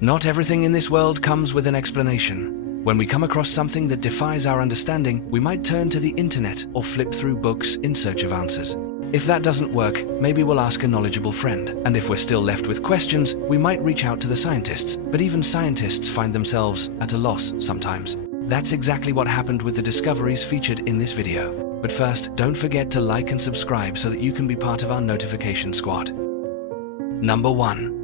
Not everything in this world comes with an explanation. When we come across something that defies our understanding, we might turn to the internet or flip through books in search of answers. If that doesn't work, maybe we'll ask a knowledgeable friend. And if we're still left with questions, we might reach out to the scientists. But even scientists find themselves at a loss sometimes. That's exactly what happened with the discoveries featured in this video. But first, don't forget to like and subscribe so that you can be part of our notification squad. Number 1.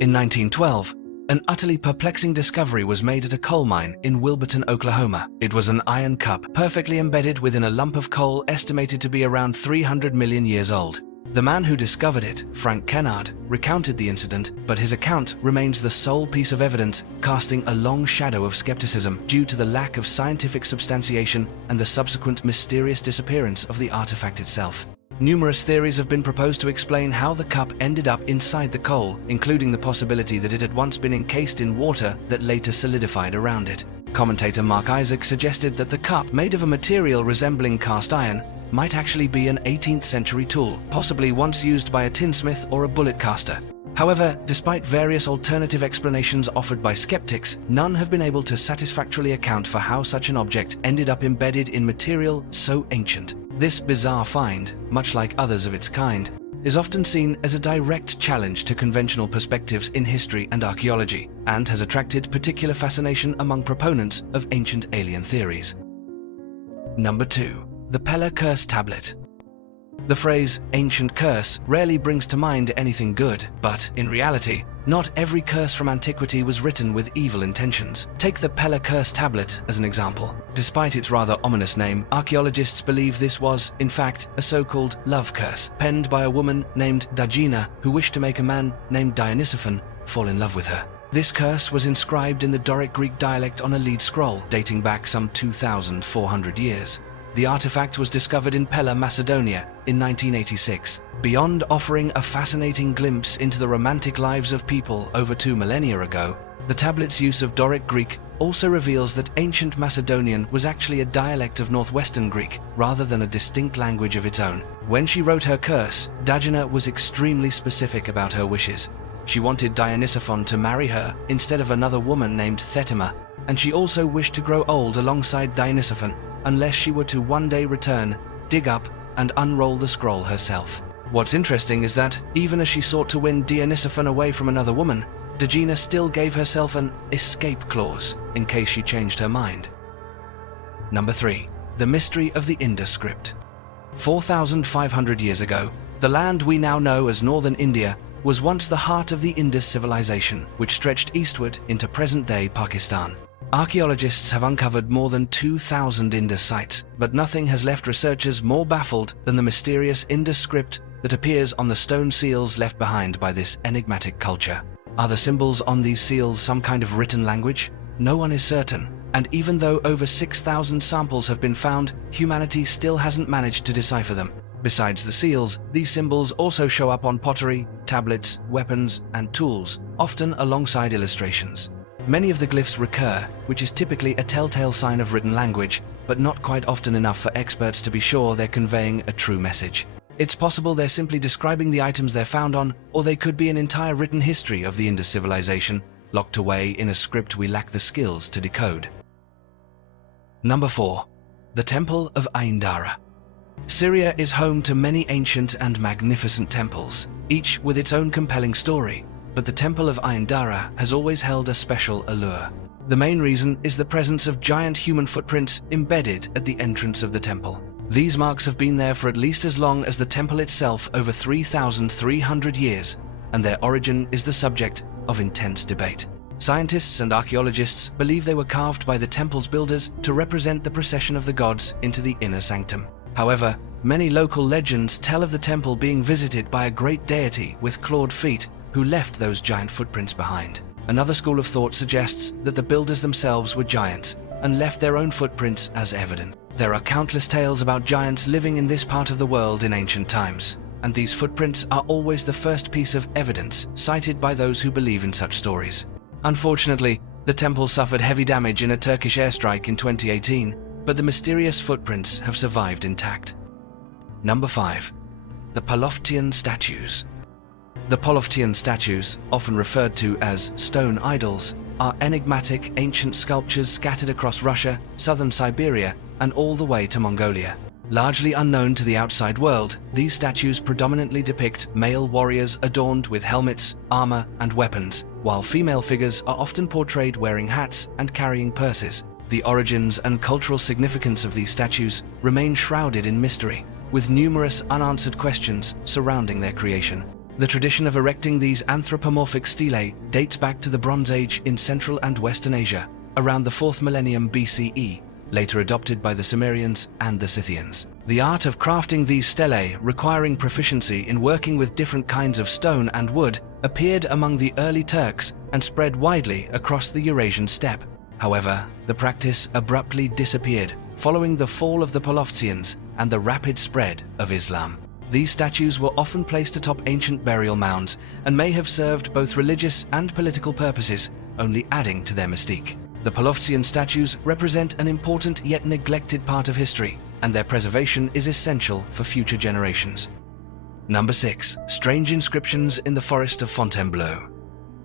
In 1912, an utterly perplexing discovery was made at a coal mine in Wilburton, Oklahoma. It was an iron cup, perfectly embedded within a lump of coal estimated to be around 300 million years old. The man who discovered it, Frank Kennard, recounted the incident, but his account remains the sole piece of evidence, casting a long shadow of skepticism due to the lack of scientific substantiation and the subsequent mysterious disappearance of the artifact itself. Numerous theories have been proposed to explain how the cup ended up inside the coal, including the possibility that it had once been encased in water that later solidified around it. Commentator Mark Isaac suggested that the cup, made of a material resembling cast iron, might actually be an 18th century tool, possibly once used by a tinsmith or a bullet caster. However, despite various alternative explanations offered by skeptics, none have been able to satisfactorily account for how such an object ended up embedded in material so ancient. This bizarre find, much like others of its kind, is often seen as a direct challenge to conventional perspectives in history and archaeology, and has attracted particular fascination among proponents of ancient alien theories. Number 2. The Pella Curse Tablet. The phrase ancient curse rarely brings to mind anything good, but in reality, not every curse from antiquity was written with evil intentions. Take the Pella Curse Tablet as an example. Despite its rather ominous name, archaeologists believe this was, in fact, a so-called love curse, penned by a woman named Dagina who wished to make a man named Dionysiphon fall in love with her. This curse was inscribed in the Doric Greek dialect on a lead scroll dating back some 2,400 years. The artifact was discovered in Pella, Macedonia in 1986. Beyond offering a fascinating glimpse into the romantic lives of people over 2 millennia ago, the tablet's use of Doric Greek also reveals that ancient Macedonian was actually a dialect of Northwestern Greek rather than a distinct language of its own. When she wrote her curse, Dagina was extremely specific about her wishes. She wanted Dionysiphon to marry her instead of another woman named Thetima, and she also wished to grow old alongside Dionysiphon unless she were to one day return, dig up, and unroll the scroll herself. What's interesting is that, even as she sought to win Dionysiphon away from another woman, Dagina still gave herself an escape clause in case she changed her mind. Number 3. The Mystery of the Indus Script. 4,500 years ago, the land we now know as northern India was once the heart of the Indus civilization, which stretched eastward into present-day Pakistan. Archaeologists have uncovered more than 2,000 Indus sites, but nothing has left researchers more baffled than the mysterious Indus script that appears on the stone seals left behind by this enigmatic culture. Are the symbols on these seals some kind of written language? No one is certain, and even though over 6,000 samples have been found, humanity still hasn't managed to decipher them. Besides the seals, these symbols also show up on pottery, tablets, weapons, and tools, often alongside illustrations. Many of the glyphs recur, which is typically a telltale sign of written language, but not quite often enough for experts to be sure they're conveying a true message. It's possible they're simply describing the items they're found on, or they could be an entire written history of the Indus civilization, locked away in a script we lack the skills to decode. Number 4. The Temple of Ain Dara. Syria is home to many ancient and magnificent temples, each with its own compelling story. But the Temple of Ain Dara has always held a special allure. The main reason is the presence of giant human footprints embedded at the entrance of the temple. These marks have been there for at least as long as the temple itself, over 3,300 years, and their origin is the subject of intense debate. Scientists and archaeologists believe they were carved by the temple's builders to represent the procession of the gods into the inner sanctum. However, many local legends tell of the temple being visited by a great deity with clawed feet who left those giant footprints behind. Another school of thought suggests that the builders themselves were giants and left their own footprints as evidence. There are countless tales about giants living in this part of the world in ancient times, and these footprints are always the first piece of evidence cited by those who believe in such stories. Unfortunately, the temple suffered heavy damage in a Turkish airstrike in 2018, but the mysterious footprints have survived intact. Number 5. The Polovtsian statues. The Polovtsian statues, often referred to as stone idols, are enigmatic ancient sculptures scattered across Russia, southern Siberia, and all the way to Mongolia. Largely unknown to the outside world, these statues predominantly depict male warriors adorned with helmets, armor, and weapons, while female figures are often portrayed wearing hats and carrying purses. The origins and cultural significance of these statues remain shrouded in mystery, with numerous unanswered questions surrounding their creation. The tradition of erecting these anthropomorphic stelae dates back to the Bronze Age in Central and Western Asia, around the 4th millennium BCE, later adopted by the Sumerians and the Scythians. The art of crafting these stelae, requiring proficiency in working with different kinds of stone and wood, appeared among the early Turks and spread widely across the Eurasian steppe. However, the practice abruptly disappeared following the fall of the Polovtsians and the rapid spread of Islam. These statues were often placed atop ancient burial mounds and may have served both religious and political purposes, only adding to their mystique. The Polovtsian statues represent an important yet neglected part of history, and their preservation is essential for future generations. Number 6. Strange inscriptions in the forest of Fontainebleau.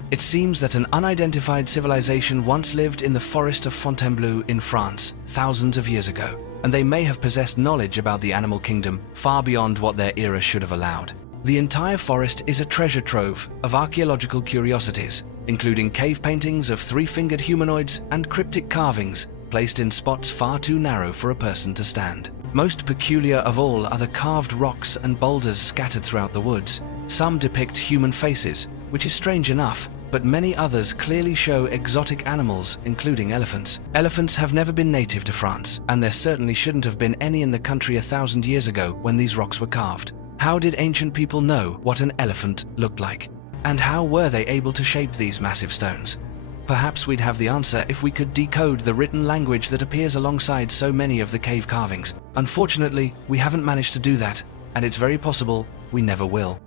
It seems that an unidentified civilization once lived in the forest of Fontainebleau in France thousands of years ago, and they may have possessed knowledge about the animal kingdom far beyond what their era should have allowed. The entire forest is a treasure trove of archaeological curiosities, including cave paintings of three-fingered humanoids and cryptic carvings placed in spots far too narrow for a person to stand. Most peculiar of all are the carved rocks and boulders scattered throughout the woods. Some depict human faces, which is strange enough, but many others clearly show exotic animals, including elephants. Elephants have never been native to France, and there certainly shouldn't have been any in the country 1,000 years ago when these rocks were carved. How did ancient people know what an elephant looked like? And how were they able to shape these massive stones? Perhaps we'd have the answer if we could decode the written language that appears alongside so many of the cave carvings. Unfortunately, we haven't managed to do that, and it's very possible we never will.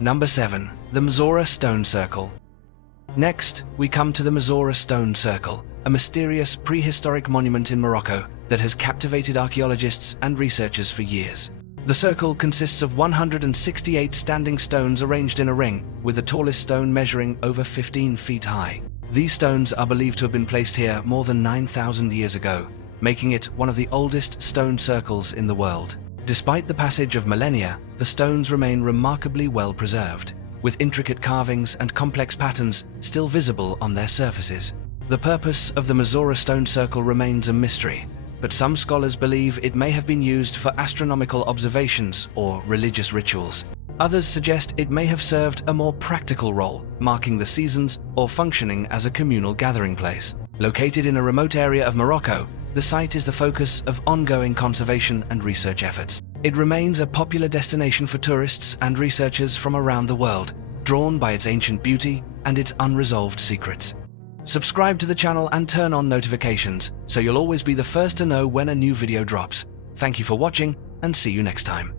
Number 7. The Mazora Stone Circle. Next, we come to the Mazora Stone Circle, a mysterious prehistoric monument in Morocco that has captivated archaeologists and researchers for years. The circle consists of 168 standing stones arranged in a ring, with the tallest stone measuring over 15 feet high. These stones are believed to have been placed here more than 9,000 years ago, making it one of the oldest stone circles in the world. Despite the passage of millennia, the stones remain remarkably well preserved, with intricate carvings and complex patterns still visible on their surfaces. The purpose of the Mazora Stone Circle remains a mystery, but some scholars believe it may have been used for astronomical observations or religious rituals. Others suggest it may have served a more practical role, marking the seasons or functioning as a communal gathering place. Located in a remote area of Morocco, the site is the focus of ongoing conservation and research efforts. It remains a popular destination for tourists and researchers from around the world, drawn by its ancient beauty and its unresolved secrets. Subscribe to the channel and turn on notifications so you'll always be the first to know when a new video drops. Thank you for watching, and see you next time.